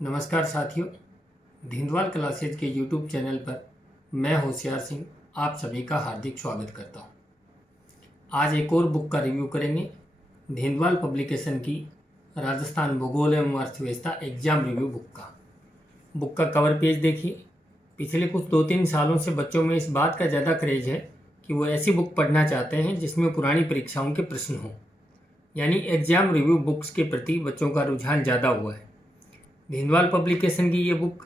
नमस्कार साथियों, धिंदवाल क्लासेज के यूट्यूब चैनल पर मैं होशियार सिंह आप सभी का हार्दिक स्वागत करता हूं। आज एक और बुक का रिव्यू करेंगे। धिंदवाल पब्लिकेशन की राजस्थान भूगोल एवं अर्थव्यवस्था एग्जाम रिव्यू बुक का कवर पेज देखिए। पिछले कुछ 2-3 सालों से बच्चों में इस बात का ज़्यादा क्रेज है कि वो ऐसी बुक पढ़ना चाहते हैं जिसमें पुरानी परीक्षाओं के प्रश्न हों, यानी एग्जाम रिव्यू बुक्स के प्रति बच्चों का रुझान ज़्यादा हुआ है। धिंदवाल पब्लिकेशन की ये बुक,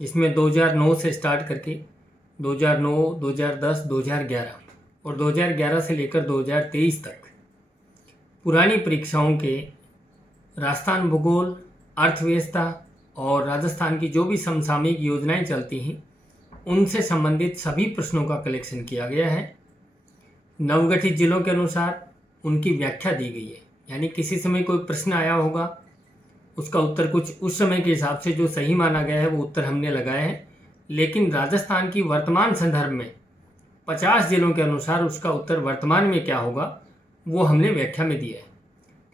इसमें 2009 से स्टार्ट करके 2009, 2010, 2011 और 2011 से लेकर 2023 तक पुरानी परीक्षाओं के राजस्थान भूगोल, अर्थव्यवस्था और राजस्थान की जो भी समसामयिक योजनाएं चलती हैं उनसे संबंधित सभी प्रश्नों का कलेक्शन किया गया है। नवगठित जिलों के अनुसार उनकी व्याख्या दी गई है, यानी किसी समय कोई प्रश्न आया होगा, उसका उत्तर कुछ उस समय के हिसाब से जो सही माना गया है वो उत्तर हमने लगाए हैं, लेकिन राजस्थान की वर्तमान संदर्भ में 50 जिलों के अनुसार उसका उत्तर वर्तमान में क्या होगा वो हमने व्याख्या में दिया है।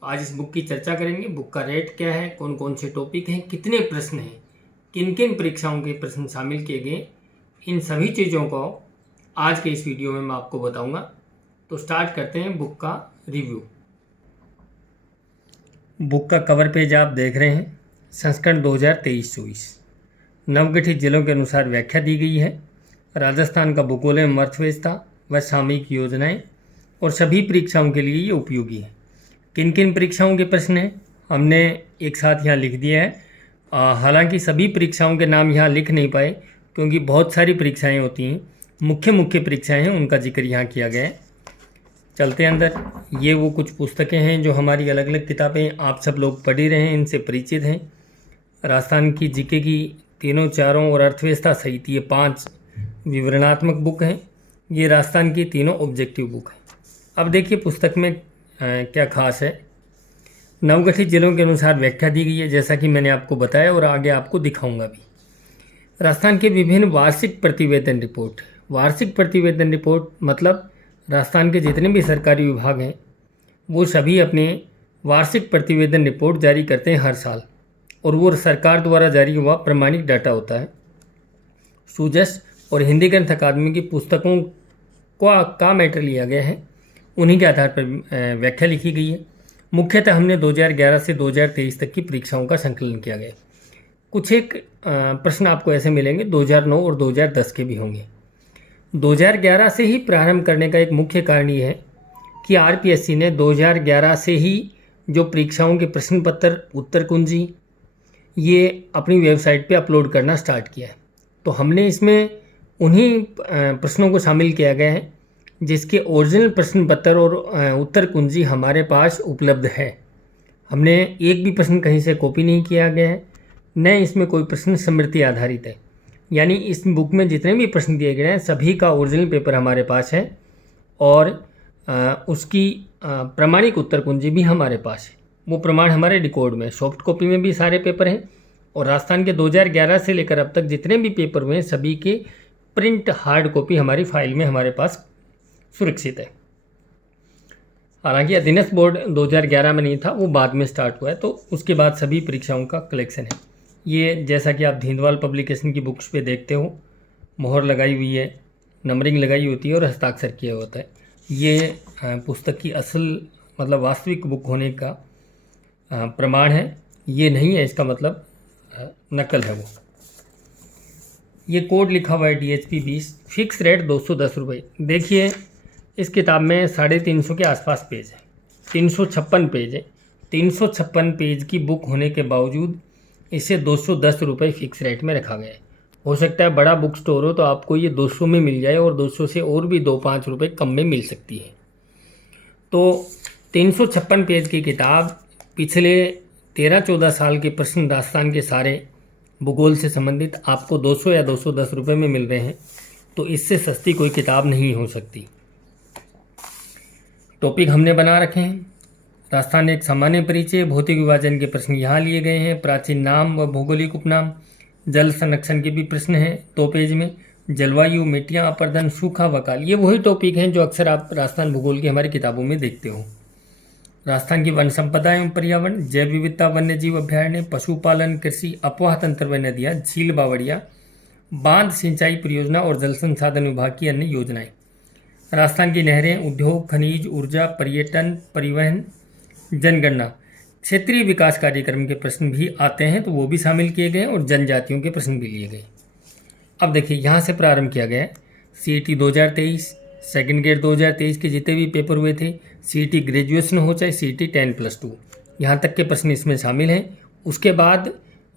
तो आज इस बुक की चर्चा करेंगे। बुक का रेट क्या है, कौन कौन से टॉपिक हैं, कितने प्रश्न हैं, किन किन परीक्षाओं के प्रश्न शामिल किए गए, इन सभी चीज़ों को आज के इस वीडियो में मैं आपको बताऊंगा। तो स्टार्ट करते हैं बुक का रिव्यू। बुक का कवर पेज आप देख रहे हैं। संस्करण 2023-24 नवगठित जिलों के अनुसार व्याख्या दी गई है। राजस्थान का भूगोल एवं अर्थव्यवस्था व सामयिक योजनाएं और सभी परीक्षाओं के लिए ये उपयोगी है। किन किन परीक्षाओं के प्रश्न हैं हमने एक साथ यहाँ लिख दिया है। हालांकि सभी परीक्षाओं के नाम यहाँ लिख नहीं पाए क्योंकि बहुत सारी परीक्षाएं होती हैं। मुख्य परीक्षाएं हैं उनका जिक्र यहाँ किया गया है। चलते हैं अंदर। ये वो कुछ पुस्तकें हैं जो हमारी अलग अलग किताबें आप सब लोग पढ़ ही रहे हैं, इनसे परिचित हैं। राजस्थान की जीके की तीनों चारों और अर्थव्यवस्था सहित ये 5 विवरणात्मक बुक हैं। ये राजस्थान की तीनों ऑब्जेक्टिव बुक हैं। अब देखिए पुस्तक में क्या खास है। नवगठित जिलों के अनुसार व्याख्या दी गई है, जैसा कि मैंने आपको बताया और आगे आपको दिखाऊंगा भी। राजस्थान के विभिन्न वार्षिक प्रतिवेदन रिपोर्ट। वार्षिक प्रतिवेदन रिपोर्ट मतलब राजस्थान के जितने भी सरकारी विभाग हैं वो सभी अपने वार्षिक प्रतिवेदन रिपोर्ट जारी करते हैं हर साल, और वो सरकार द्वारा जारी हुआ प्रमाणिक डाटा होता है। सूजस और हिंदी ग्रंथ अकादमी की पुस्तकों का मैटर लिया गया है, उन्हीं के आधार पर व्याख्या लिखी गई है। मुख्यतः हमने 2011 से 2023 तक की परीक्षाओं का संकलन किया गया। कुछ एक प्रश्न आपको ऐसे मिलेंगे 2009 और 2010 के भी होंगे। 2011 से ही प्रारंभ करने का एक मुख्य कारण ये है कि आरपीएससी ने 2011 से ही जो परीक्षाओं के प्रश्न पत्र, उत्तर कुंजी ये अपनी वेबसाइट पे अपलोड करना स्टार्ट किया है। तो हमने इसमें उन्हीं प्रश्नों को शामिल किया गया है जिसके ओरिजिनल प्रश्न पत्र और उत्तर कुंजी हमारे पास उपलब्ध है। हमने एक भी प्रश्न कहीं से कॉपी नहीं किया गया है, न इसमें कोई प्रश्न स्मृति आधारित है। यानी इस बुक में जितने भी प्रश्न दिए गए हैं सभी का ओरिजिनल पेपर हमारे पास है और उसकी प्रमाणिक उत्तर कुंजी भी हमारे पास है। वो प्रमाण हमारे रिकॉर्ड में, सॉफ्ट कॉपी में भी सारे पेपर हैं, और राजस्थान के 2011 से लेकर अब तक जितने भी पेपर हुए हैं सभी के प्रिंट हार्ड कॉपी हमारी फाइल में हमारे पास सुरक्षित है। हालांकि अधीनस्थ बोर्ड 2011 में नहीं था, वो बाद में स्टार्ट हुआ है, तो उसके बाद सभी परीक्षाओं का कलेक्शन है। ये जैसा कि आप धिंदवाल पब्लिकेशन की बुक्स पे देखते हो, मोहर लगाई हुई है, नंबरिंग लगाई होती है और हस्ताक्षर किया होता है। ये पुस्तक की असल मतलब वास्तविक बुक होने का प्रमाण है। ये नहीं है इसका मतलब नकल है वो। ये कोड लिखा हुआ है DHP 20, फिक्स रेट 210 रुपये। देखिए इस किताब में 350 के आसपास पेज है, 356 पेज है। 356 पेज की बुक होने के बावजूद इसे 210 रुपये फिक्स रेट में रखा गया है। हो सकता है बड़ा बुक स्टोर हो तो आपको ये 200 में मिल जाए और 200 से और भी 2-5 रुपये कम में मिल सकती है। तो 356 पेज की किताब पिछले 13-14 साल के प्रश्न राजस्थान के सारे भूगोल से संबंधित आपको 200 या 210 रुपये में मिल रहे हैं, तो इससे सस्ती कोई किताब नहीं हो सकती। टॉपिक हमने बना रखे हैं। राजस्थान एक सामान्य परिचय, भौतिक विभाजन के प्रश्न यहाँ लिए गए हैं, प्राचीन नाम व भौगोलिक उपनाम, जल संरक्षण के भी प्रश्न हैं 2 पेज में, जलवायु, मिट्टियाँ, अपर्दन, सूखा, वकाल, ये वही टॉपिक हैं जो अक्सर आप राजस्थान भूगोल की हमारी किताबों में देखते हो। राजस्थान की वन संपदा एवं पर्यावरण, जैव विविधता, वन्य जीव अभ्यारण्य, पशुपालन, कृषि, अपवाह तंत्र व नदियाँ, झील बावड़िया, बांध, सिंचाई परियोजना और जल संसाधन विभाग की अन्य योजनाएं। राजस्थान की नहरें, उद्योग, खनिज, ऊर्जा, पर्यटन, परिवहन, जनगणना, क्षेत्रीय विकास कार्यक्रम के प्रश्न भी आते हैं तो वो भी शामिल किए गए और जनजातियों के प्रश्न भी लिए गए। अब देखिए यहाँ से प्रारंभ किया गया है CET 2023, सेकेंड ग्रेड 2023 के जितने भी पेपर हुए थे, CET ग्रेजुएशन हो चाहे CET 10+2, यहाँ तक के प्रश्न इसमें शामिल हैं। उसके बाद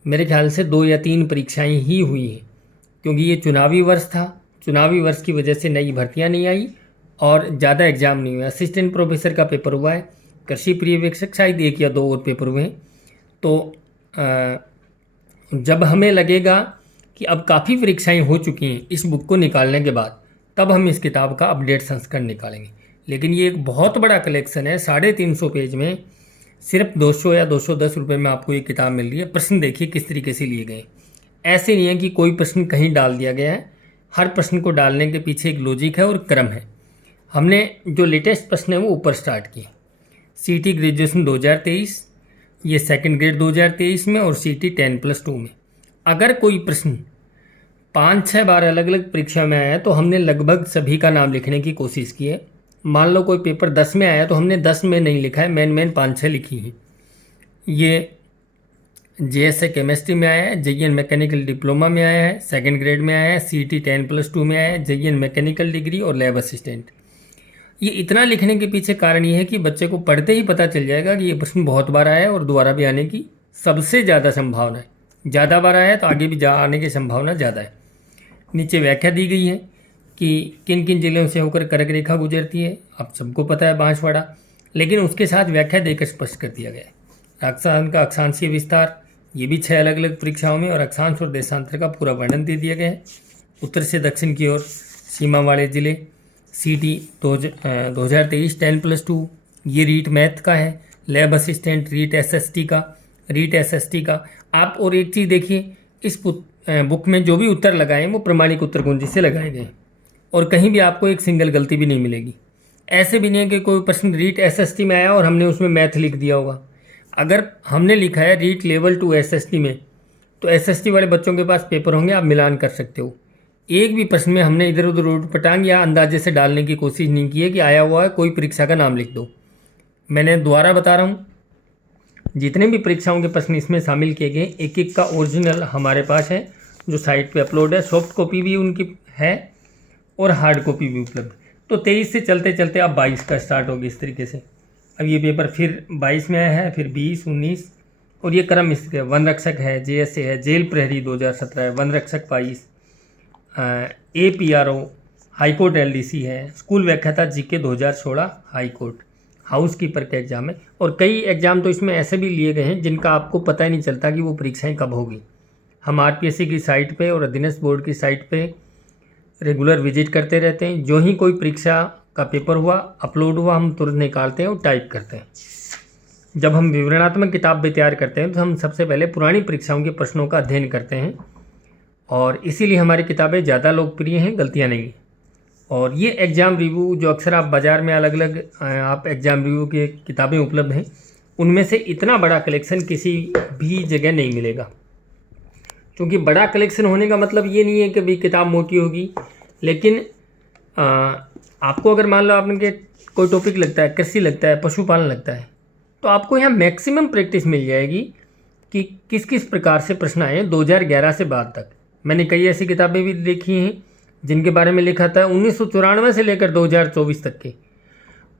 मेरे ख्याल से 2 या 3 परीक्षाएं ही हुई हैं, क्योंकि ये चुनावी वर्ष था। चुनावी वर्ष की वजह से नई भर्तियां नहीं आई और ज़्यादा एग्जाम नहीं हुए। असिस्टेंट प्रोफेसर का पेपर हुआ है, कृषि पर्यवेक्षक शायद 1 या 2 और पेपर हुए हैं। तो जब हमें लगेगा कि अब काफ़ी परीक्षाएं हो चुकी हैं इस बुक को निकालने के बाद, तब हम इस किताब का अपडेट संस्करण निकालेंगे। लेकिन ये एक बहुत बड़ा कलेक्शन है, 350 पेज में सिर्फ 200 या 210 रुपये में आपको ये किताब मिल रही है। प्रश्न देखिए किस तरीके से लिए गए। ऐसे नहीं है कि कोई प्रश्न कहीं डाल दिया गया है, हर प्रश्न को डालने के पीछे एक लॉजिक है और क्रम है। हमने जो लेटेस्ट प्रश्न है वो ऊपर स्टार्ट किए। CET ग्रेजुएशन 2023, ये सेकंड ग्रेड 2023 में और CET 10+2 में। अगर कोई प्रश्न 5-6 बार अलग अलग परीक्षा में आया है तो हमने लगभग सभी का नाम लिखने की कोशिश की है। मान लो कोई पेपर 10 में आया तो हमने 10 में नहीं लिखा है, मेन 5-6 लिखी हैं। ये JSA केमिस्ट्री में आया है, JEN मैकेनिकल डिप्लोमा में आया है, सेकंड ग्रेड में आया है, CET 10+2 में आया है, JEN मैकेनिकल डिग्री और लैब असिस्टेंट। ये इतना लिखने के पीछे कारण ये है कि बच्चे को पढ़ते ही पता चल जाएगा कि ये प्रश्न बहुत बार आया है और दोबारा भी आने की सबसे ज़्यादा संभावना है। ज़्यादा बार आया है तो आगे भी आने की संभावना ज़्यादा है। नीचे व्याख्या दी गई है कि किन किन जिलों से होकर कर्क रेखा गुजरती है। आप सबको पता है बांसवाड़ा, लेकिन उसके साथ व्याख्या देकर स्पष्ट कर दिया गया है। राजस्थान का अक्षांशीय विस्तार, ये भी 6 अलग अलग परीक्षाओं में, और अक्षांश और देशांतर का पूरा वर्णन दे दिया गया है। उत्तर से दक्षिण की ओर सीमा वाले जिले। CET 2023 10+2, ये रीट मैथ का है। लैब असिस्टेंट रीट SST का। आप और एक चीज़ देखिए, इस बुक में जो भी उत्तर लगाए हैं वो प्रमाणिक उत्तर कुंजी से लगाए गए और कहीं भी आपको एक सिंगल गलती भी नहीं मिलेगी। ऐसे भी नहीं है कि कोई प्रश्न रीट SST में आया और हमने उसमें मैथ लिख दिया होगा। अगर हमने लिखा है रीट लेवल 2 SST में, तो SST वाले बच्चों के पास पेपर होंगे, आप मिलान कर सकते हो। एक भी प्रश्न में हमने इधर उधर उठ पटांग या अंदाजे से डालने की कोशिश नहीं की है कि आया हुआ है कोई परीक्षा का नाम लिख दो। मैंने दोबारा बता रहा हूँ, जितने भी परीक्षाओं के प्रश्न इसमें शामिल किए गए, एक एक का ओरिजिनल हमारे पास है जो साइट पे अपलोड है। सॉफ्ट कॉपी भी उनकी है और हार्ड कॉपी भी उपलब्ध। तो 23 से चलते चलते अब 22 का स्टार्ट होगी इस तरीके से। अब ये पेपर फिर 22 में आया है, फिर 20, 19 और ये क्रम इसके वन रक्षक है, JSA है, जेल प्रहरी 2017 है, वन रक्षक 22, APRO, हाईकोर्ट LDC है, स्कूल व्याख्याता GK 2016 हाईकोर्ट, हाउस कीपर का एग्ज़ाम है। और कई एग्ज़ाम तो इसमें ऐसे भी लिए गए हैं जिनका आपको पता ही नहीं चलता कि वो परीक्षाएं कब होगी। हम RPSC की साइट पे और अधीनस्थ बोर्ड की साइट पे रेगुलर विजिट करते रहते हैं। जो ही कोई परीक्षा का पेपर हुआ, अपलोड हुआ, हम तुरंत निकालते हैं और टाइप करते हैं। जब हम विवरणात्मक किताब भी तैयार करते हैं तो हम सबसे पहले पुरानी परीक्षाओं के प्रश्नों का अध्ययन करते हैं और इसीलिए हमारी किताबें ज़्यादा लोकप्रिय हैं, गलतियाँ नहीं। और ये एग्ज़ाम रिव्यू जो अक्सर आप बाज़ार में अलग अलग आप एग्ज़ाम रिव्यू की किताबें उपलब्ध हैं, उनमें से इतना बड़ा कलेक्शन किसी भी जगह नहीं मिलेगा। क्योंकि बड़ा कलेक्शन होने का मतलब ये नहीं है कि भाई किताब मोटी होगी, लेकिन आपको अगर मान लो आपने कोई टॉपिक लगता है, कृषि लगता है, पशुपालन लगता है, तो आपको यहाँ मैक्सिमम प्रैक्टिस मिल जाएगी कि किस किस प्रकार से प्रश्न आए 2011 से बाद तक। मैंने कई ऐसी किताबें भी देखी हैं जिनके बारे में लिखा था 1994 से लेकर 2024 तक के।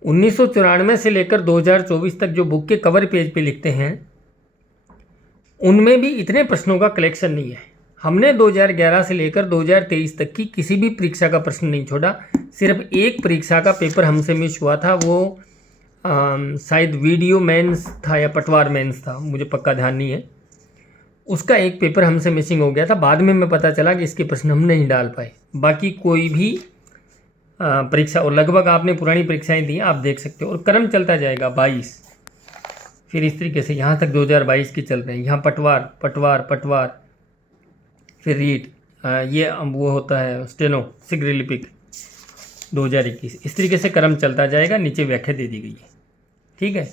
1994 से लेकर 2024 तक जो बुक के कवर पेज पे लिखते हैं, उनमें भी इतने प्रश्नों का कलेक्शन नहीं है। हमने 2011 से लेकर 2023 तक की किसी भी परीक्षा का प्रश्न नहीं छोड़ा। सिर्फ एक परीक्षा का पेपर हमसे मिस हुआ था, वो शायद वीडियो मेंस था या पटवार मेंस था, मुझे पक्का ध्यान नहीं है। उसका एक पेपर हमसे मिसिंग हो गया था, बाद में हमें पता चला कि इसके प्रश्न हम नहीं डाल पाए। बाकी कोई भी परीक्षा, और लगभग आपने पुरानी परीक्षाएं दी, आप देख सकते हो। और क्रम चलता जाएगा 22, फिर इस तरीके से यहाँ तक 2022 की चल रहे हैं। यहाँ पटवार पटवार पटवार, फिर रीट, ये वो होता है स्टेनो, शीघ्र लिपिक 2021। इस तरीके से क्रम चलता जाएगा। नीचे व्याख्या दे दी गई है, ठीक है।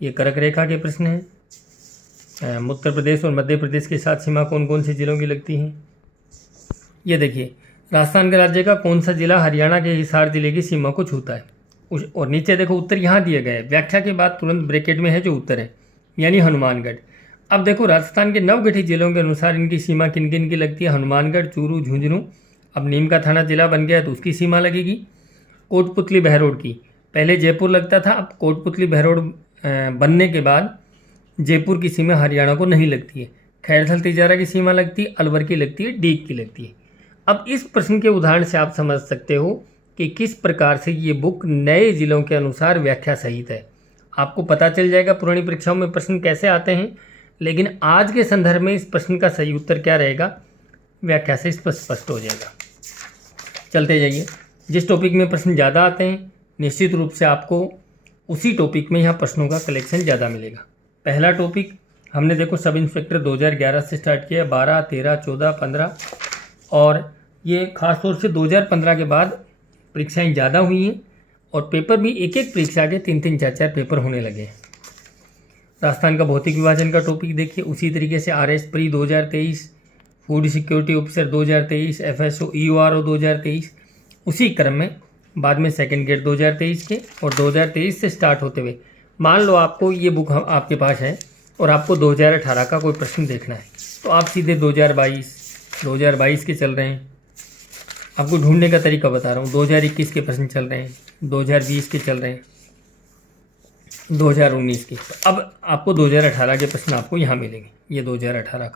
ये कर्क रेखा के प्रश्न हैं। उत्तर प्रदेश और मध्य प्रदेश के साथ सीमा कौन कौन से जिलों की लगती है? ये देखिए, राजस्थान के राज्य का कौन सा जिला हरियाणा के हिसार जिले की सीमा को छूता है? और नीचे देखो उत्तर यहाँ दिए गए, व्याख्या के बाद तुरंत ब्रैकेट में है जो उत्तर है, यानी हनुमानगढ़। अब देखो, राजस्थान के नवगठित जिलों के अनुसार इनकी सीमा किन किन की लगती है? हनुमानगढ़, चूरू, झुंझुनू। अब नीम का थाना जिला बन गया तो उसकी सीमा लगेगी। कोटपुतली बहरोड की, पहले जयपुर लगता था, अब कोटपुतली बहरोड बनने के बाद जयपुर की सीमा हरियाणा को नहीं लगती है। खैरथल तिजारा की सीमा लगती है, अलवर की लगती है, डीग की लगती है। अब इस प्रश्न के उदाहरण से आप समझ सकते हो कि किस प्रकार से ये बुक नए जिलों के अनुसार व्याख्या सहित है। आपको पता चल जाएगा पुरानी परीक्षाओं में प्रश्न कैसे आते हैं, लेकिन आज के संदर्भ में इस प्रश्न का सही उत्तर क्या रहेगा, व्याख्या से स्पष्ट हो जाएगा। चलते जाइए, जिस टॉपिक में प्रश्न ज़्यादा आते हैं निश्चित रूप से आपको उसी टॉपिक में यहाँ प्रश्नों का कलेक्शन ज़्यादा मिलेगा। पहला टॉपिक हमने देखो सब इंस्पेक्टर 2011 से स्टार्ट किया, 12, 13, 14, 15, और ये खासतौर से 2015 के बाद परीक्षाएं ज़्यादा हुई हैं और पेपर भी एक एक परीक्षा के 3-3, 4-4 पेपर होने लगे हैं। राजस्थान का भौतिक विभाजन का टॉपिक देखिए, उसी तरीके से RS pre 2023, food security officer 2023, FSO EORO 2023, उसी क्रम में बाद में सेकंड गेट 2023 के, और 2023 से स्टार्ट होते हुए मान लो आपको ये बुक आपके पास है और आपको 2018 का कोई प्रश्न देखना है तो आप सीधे 2022 के चल रहे हैं। आपको ढूंढने का तरीका बता रहा हूँ, 2021 के प्रश्न चल रहे हैं, 2020 के चल रहे हैं, 2019 के। अब आपको 2018 के प्रश्न आपको यहाँ मिलेंगे, ये 2018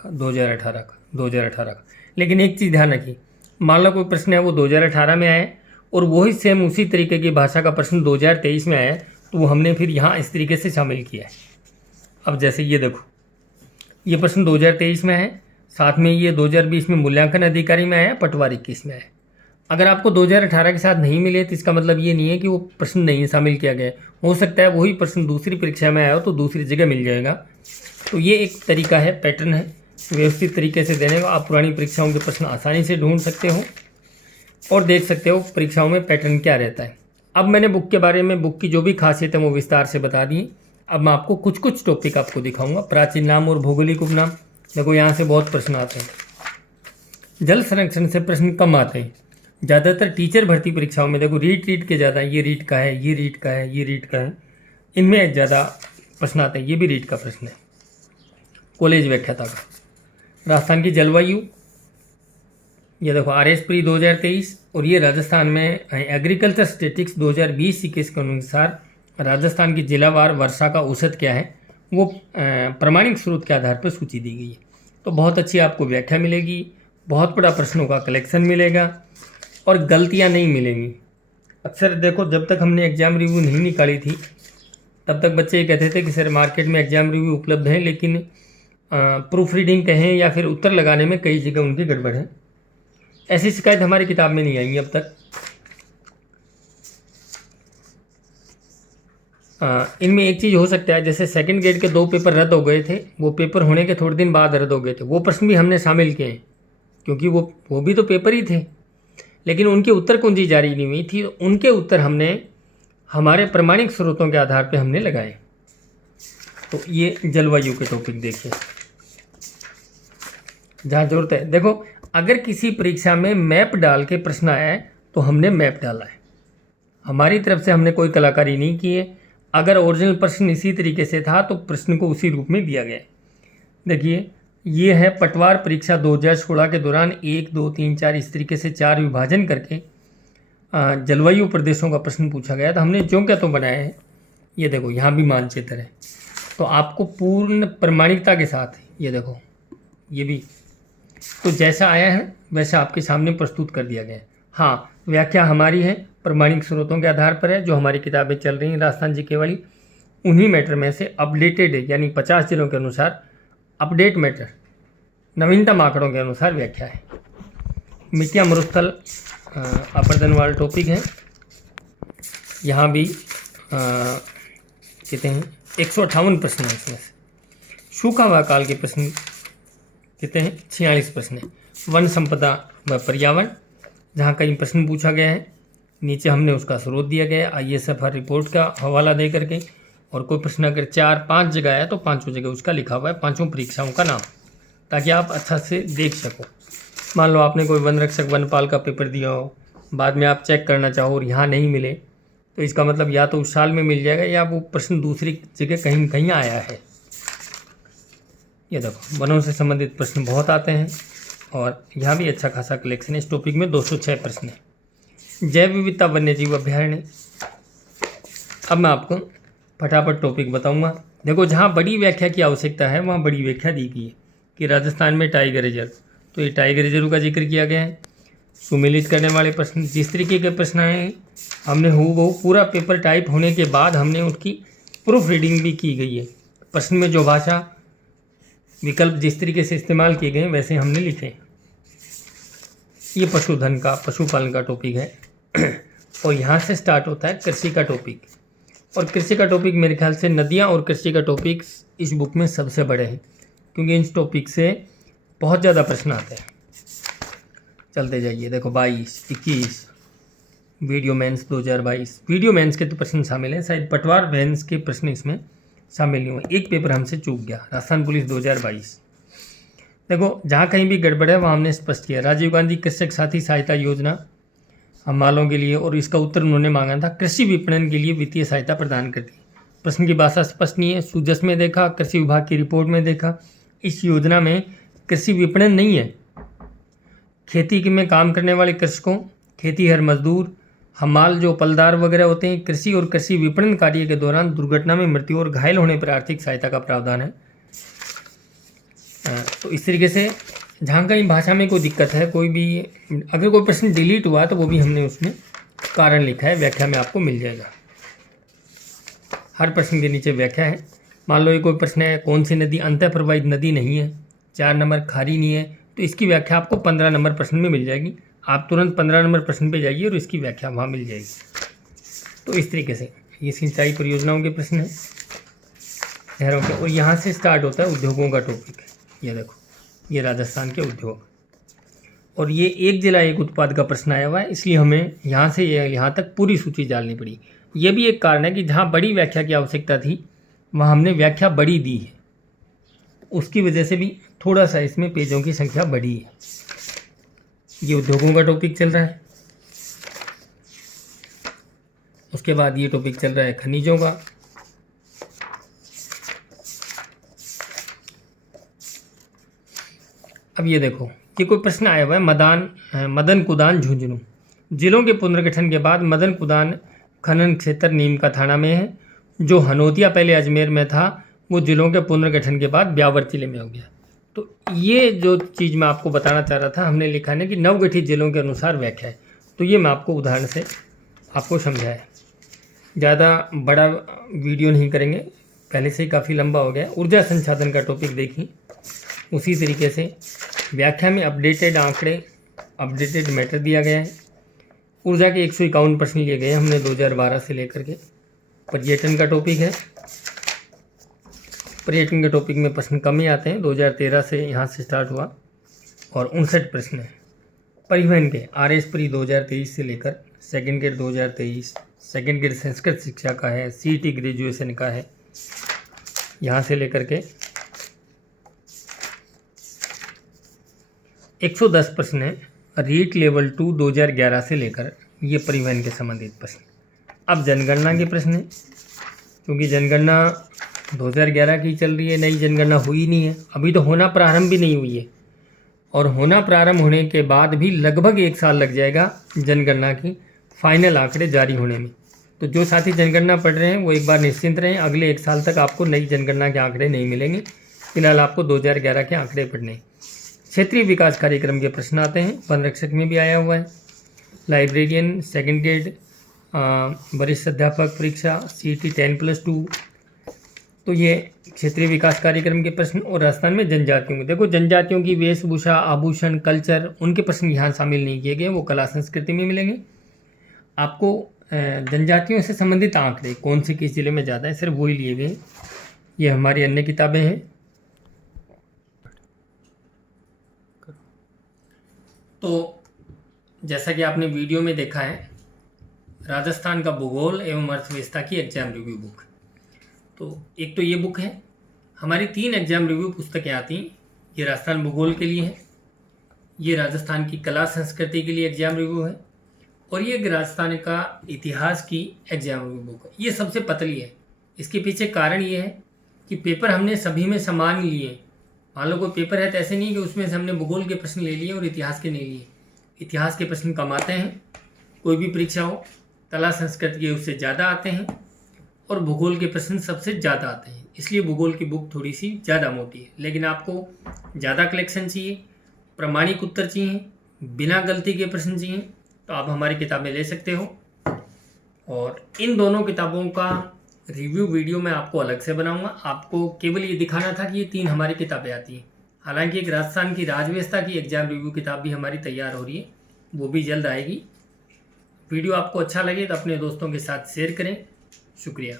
का। लेकिन एक चीज़ ध्यान रखिए, मान लो कोई प्रश्न है वो 2018 में आया है और वही सेम उसी तरीके की भाषा का प्रश्न 2023 में आया है, तो वो हमने फिर यहाँ इस तरीके से शामिल किया है। अब जैसे ये देखो, ये प्रश्न 2023 में है, साथ में ये 2020 में मूल्यांकन अधिकारी में आया, पटवारी 21 में आया। अगर आपको 2018 के साथ नहीं मिले तो इसका मतलब ये नहीं है कि वो प्रश्न नहीं शामिल किया गया। हो सकता है वही प्रश्न दूसरी परीक्षा में आया हो तो दूसरी जगह मिल जाएगा। तो ये एक तरीका है, पैटर्न है व्यवस्थित तरीके से देने का। आप पुरानी परीक्षाओं के प्रश्न आसानी से ढूंढ सकते हो और देख सकते हो परीक्षाओं में पैटर्न क्या रहता है। अब मैंने बुक के बारे में, बुक की जो भी खासियत है वो विस्तार से बता दी। अब मैं आपको कुछ टॉपिक आपको दिखाऊंगा। प्राचीन नाम और भौगोलिक उपनाम, देखो यहाँ से बहुत प्रश्न आते हैं। जल संरक्षण से प्रश्न कम आते हैं। ज़्यादातर टीचर भर्ती परीक्षाओं में देखो रीट के ज़्यादा, ये रीट का है, ये रीट का है, ये रीट का है, इनमें ज़्यादा प्रश्न आते हैं। ये भी रीट का प्रश्न है। कॉलेज व्याख्याता का, राजस्थान की जलवायु, ये देखो RS प्री 2023, और ये राजस्थान में एग्रीकल्चर स्टेटिक्स 2020-21 के अनुसार राजस्थान की जिलावार वर्षा का औसत क्या है वो प्रमाणिक स्रोत के आधार पर सूची दी गई है। तो बहुत अच्छी आपको व्याख्या मिलेगी, बहुत बड़ा प्रश्नों का कलेक्शन मिलेगा और गलतियां नहीं मिलेंगी। अक्सर देखो, जब तक हमने एग्ज़ाम रिव्यू नहीं निकाली थी तब तक बच्चे ये कहते थे कि सर मार्केट में एग्ज़ाम रिव्यू उपलब्ध है, लेकिन प्रूफ रीडिंग कहें या फिर उत्तर लगाने में कई जगह उनकी गड़बड़ है। ऐसी शिकायत हमारी किताब में नहीं आई अब तक। इनमें एक चीज़ हो सकता है, जैसे सेकंड ग्रेड के 2 पेपर रद्द हो गए थे, वो पेपर होने के थोड़े दिन बाद रद्द हो गए थे, वो प्रश्न भी हमने शामिल किए हैं क्योंकि वो भी तो पेपर ही थे, लेकिन उनकी उत्तर कुंजी जारी नहीं हुई थी। उनके उत्तर हमने हमारे प्रमाणिक स्रोतों के आधार पर हमने लगाए। तो ये जलवायु के टॉपिक देखिए, जहाँ जरूरत है। देखो, अगर किसी परीक्षा में मैप डाल के प्रश्न आया है तो हमने मैप डाला है, हमारी तरफ से हमने कोई कलाकारी नहीं की है। अगर ओरिजिनल प्रश्न इसी तरीके से था तो प्रश्न को उसी रूप में दिया गया है। देखिए, ये है पटवार परीक्षा 2016 के दौरान 1, 2, 3, 4 इस तरीके से 4 विभाजन करके जलवायु प्रदेशों का प्रश्न पूछा गया था। हमने जो क्या तो बनाया है। ये देखो, यहाँ भी मानचित्र है, तो आपको पूर्ण प्रमाणिकता के साथ ये देखो, ये भी तो जैसा आया है वैसा आपके सामने प्रस्तुत कर दिया गया है। हाँ, व्याख्या हमारी है, प्रमाणिक स्रोतों के आधार पर है। जो हमारी किताबें चल रही हैं राजस्थान जीके वाली, उन्हीं मैटर में से अपडेटेड है, यानी 50 जिलों के अनुसार अपडेट मैटर, नवीनतम आंकड़ों के अनुसार व्याख्या है। मिट्टिया मरुस्थल अपर्दन वाला टॉपिक है। यहाँ भी कहते हैं 158 प्रश्न है इसमें से। सूखा व अकाल के प्रश्न कहते हैं 46 प्रश्न है। वन संपदा व पर्यावरण, जहाँ कई प्रश्न पूछा गया है, नीचे हमने उसका स्रोत दिया गया है ISFR रिपोर्ट का हवाला दे करके, और कोई प्रश्न अगर 4-5 जगह आया तो पांचों जगह उसका लिखा हुआ है, पांचों परीक्षाओं का नाम, ताकि आप अच्छा से देख सको। मान लो आपने कोई वन रक्षक वनपाल का पेपर दिया हो, बाद में आप चेक करना चाहो और यहाँ नहीं मिले, तो इसका मतलब या तो उस साल में मिल जाएगा या वो प्रश्न दूसरी जगह कहीं कहीं आया है। ये देखो वनों से संबंधित प्रश्न बहुत आते हैं और यहाँ भी अच्छा खासा कलेक्शन है। इस टॉपिक में 206 प्रश्न है। जैव विविधता वन्यजीव अभ्यारण्य। अब मैं आपको फटाफट टॉपिक बताऊंगा। देखो जहाँ बड़ी व्याख्या की आवश्यकता है वहाँ बड़ी व्याख्या दी गई है कि राजस्थान में टाइगर रिजर्व, तो ये टाइगर रिजर्व का जिक्र किया गया है। सुमेलित करने वाले प्रश्न, जिस तरीके के प्रश्न आए हमने हूबहू पूरा पेपर टाइप होने के बाद हमने उसकी प्रूफ रीडिंग भी की गई है। प्रश्न में जो भाषा विकल्प जिस तरीके से इस्तेमाल किए गए वैसे हमने लिखे। ये पशुधन का, पशुपालन का टॉपिक है और यहाँ से स्टार्ट होता है कृषि का टॉपिक। और कृषि का टॉपिक मेरे ख्याल से नदियाँ और कृषि का टॉपिक इस बुक में सबसे बड़े हैं, क्योंकि इन टॉपिक से बहुत ज़्यादा प्रश्न आते हैं। चलते जाइए। देखो 22, 21 वीडियो मेंस 2022, वीडियो मेंस के तो प्रश्न शामिल हैं, शायद पटवार मेंस के प्रश्न इसमें शामिल नहीं हुए। एक पेपर हमसे चूक गया, राजस्थान पुलिस 2022। देखो जहाँ कहीं भी गड़बड़ है वहाँ हमने स्पष्ट किया। राजीव गांधी कृषक साथी सहायता योजना हम मालों के लिए, और इसका उत्तर उन्होंने मांगा था कृषि विपणन के लिए वित्तीय सहायता प्रदान करती है। प्रश्न की भाषा स्पष्ट नहीं है। सूजस में देखा, कृषि विभाग की रिपोर्ट में देखा, इस योजना में कृषि विपणन नहीं है। खेती में काम करने वाले कृषकों, खेतीहर मजदूर, हमाल जो पलदार वगैरह होते हैं, कृषि और कृषि विपणन कार्य के दौरान दुर्घटना में मृत्यु और घायल होने पर आर्थिक सहायता का प्रावधान है। तो इस तरीके से जहाँ कहीं भाषा में कोई दिक्कत है, कोई भी अगर कोई प्रश्न डिलीट हुआ तो वो भी हमने उसमें कारण लिखा है, व्याख्या में आपको मिल जाएगा। हर प्रश्न के नीचे व्याख्या है। मान लो ये कोई प्रश्न है, कौन सी नदी अंतः प्रवाहित नदी नहीं है, 4 नंबर खारी नहीं है, तो इसकी व्याख्या आपको 15 नंबर प्रश्न में मिल जाएगी। आप तुरंत 15 नंबर प्रश्न पे जाइए और इसकी व्याख्या वहाँ मिल जाएगी। तो इस तरीके से ये सिंचाई परियोजनाओं के प्रश्न हैं, शहरों के। और यहाँ से स्टार्ट होता है उद्योगों का टॉपिक। ये देखो, ये राजस्थान के उद्योग, और ये एक जिला एक उत्पाद का प्रश्न आया हुआ है, इसलिए हमें यहाँ से यहाँ तक पूरी सूची डालनी पड़ी। ये भी एक कारण है कि जहाँ बड़ी व्याख्या की आवश्यकता थी वहाँ हमने व्याख्या बड़ी दी है, उसकी वजह से भी थोड़ा सा इसमें पेजों की संख्या बढ़ी है। ये उद्योगों का टॉपिक चल रहा है। उसके बाद ये टॉपिक चल रहा है खनिजों का। अब ये देखो, ये कोई प्रश्न आया हुआ है, मदन कुदान झुंझुनू। जिलों के पुनर्गठन के बाद मदन कुदान खनन क्षेत्र नीम का थाना में है। जो हनोतिया पहले अजमेर में था वो जिलों के पुनर्गठन के बाद ब्यावर जिले में हो गया। तो ये जो चीज़ मैं आपको बताना चाह रहा था, हमने लिखा है कि नवगठित जिलों के अनुसार व्याख्या है। तो ये मैं आपको उदाहरण से आपको समझाया। ज़्यादा बड़ा वीडियो नहीं करेंगे, पहले से ही काफ़ी लंबा हो गया। ऊर्जा संसाधन का टॉपिक देखिए, उसी तरीके से व्याख्या में अपडेटेड आंकड़े, अपडेटेड मैटर दिया गया है। ऊर्जा के 151 प्रश्न लिए गए हमने 2012 से लेकर के। पर्यटन का टॉपिक है, पर्यटन के टॉपिक में प्रश्न कम ही आते हैं। 2013 से यहाँ से स्टार्ट हुआ और 59 प्रश्न है। परिवहन के RS प्री 2023 से लेकर second grade 2023, second grade Sanskrit शिक्षा का है, CET ग्रेजुएशन का है, यहाँ से लेकर के 110 प्रश्न है। रीट लेवल 2 2011 से लेकर ये परिवहन के संबंधित प्रश्न। अब जनगणना के प्रश्न है, क्योंकि जनगणना 2011 की चल रही है, नई जनगणना हुई नहीं है, अभी तो होना प्रारंभ भी नहीं हुई है, और होना प्रारंभ होने के बाद भी लगभग 1 साल लग जाएगा जनगणना की फाइनल आंकड़े जारी होने में। तो जो साथी जनगणना पढ़ रहे हैं वो एक बार निश्चिंत रहें, अगले 1 साल तक आपको नई जनगणना के आंकड़े नहीं मिलेंगे। फिलहाल आपको 2011 के आंकड़े पढ़ने हैं। क्षेत्रीय विकास कार्यक्रम के प्रश्न आते हैं, वन रक्षक में भी आया हुआ है। लाइब्रेरियन, सेकेंड ग्रेड, वरिष्ठ अध्यापक परीक्षा, CET 10+2, तो ये क्षेत्रीय विकास कार्यक्रम के प्रश्न। और राजस्थान में जनजातियों के, देखो जनजातियों की वेशभूषा, आभूषण, कल्चर, उनके प्रश्न यहाँ शामिल नहीं किए गए, वो कला संस्कृति में मिलेंगे आपको। जनजातियों से संबंधित आंकड़े कौन से किस जिले में ज़्यादा है, सिर्फ वही लिए गए। ये हमारी अन्य किताबें हैं। तो जैसा कि आपने वीडियो में देखा है, राजस्थान का भूगोल एवं अर्थव्यवस्था की एग्जाम रिव्यू बुक। तो एक तो ये बुक है, हमारी 3 एग्जाम रिव्यू पुस्तकें आती हैं। ये राजस्थान भूगोल के लिए है, ये राजस्थान की कला संस्कृति के लिए एग्जाम रिव्यू है, और ये राजस्थान का इतिहास की एग्जाम रिव्यू बुक है। ये सबसे पतली है। इसके पीछे कारण ये है कि पेपर हमने सभी में समान लिए हैं। मान लो कोई पेपर है तो ऐसे नहीं कि उसमें से हमने भूगोल के प्रश्न ले लिए और इतिहास के नहीं लिए। इतिहास के प्रश्न कम आते हैं, कोई भी परीक्षा हो, कला संस्कृति के उससे ज़्यादा आते हैं, और भूगोल के प्रश्न सबसे ज़्यादा आते हैं। इसलिए भूगोल की बुक थोड़ी सी ज़्यादा मोटी है। लेकिन आपको ज़्यादा कलेक्शन चाहिए, प्रामाणिक उत्तर चाहिए, बिना गलती के प्रश्न चाहिए, तो आप हमारी किताबें ले सकते हो। और इन दोनों किताबों का रिव्यू वीडियो मैं आपको अलग से बनाऊंगा। आपको केवल ये दिखाना था कि ये 3 हमारी किताबें आती हैं। हालांकि एक राजस्थान की राजव्यवस्था की एग्जाम रिव्यू किताब भी हमारी तैयार हो रही है, वो भी जल्द आएगी। वीडियो आपको अच्छा लगे तो अपने दोस्तों के साथ शेयर करें। शुक्रिया।